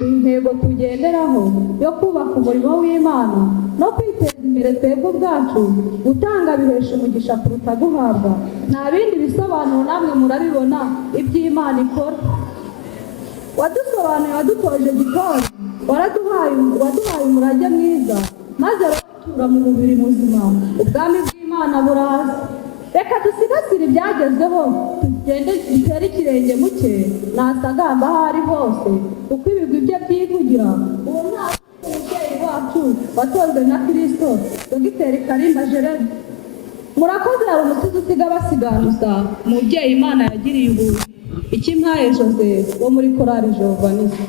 intego tugenderaho yo kubaka umurimo w'Imana no kwiteza imbere twebwe ubwacu, gutanga bihesha umugisha kuruta guhabwa. Nta bindi bisobanuro namwe murabibona iby'Imana ikora. Wadusobanuye, wadutoje gitore, waduhaye umurage mwiza, maze uratura mu mubiri muzima, ubwami bw'Imana buraza. Reka dusigasire ibyagezweho, tugende dutere ikirenge mu cye, nasagamba aho ari hose, kuko ibigwi bye byivugira. Uwo mwaka umubyeyi wacu watojwe na Kristo, Dogiteri Karimba Jeremy. Murakoze, hari umusizi usiga basiganuza umubyeyi Imana yagiriye ubuntu. Ikimpaye Joseph wo muri Korali Jehova Nisi.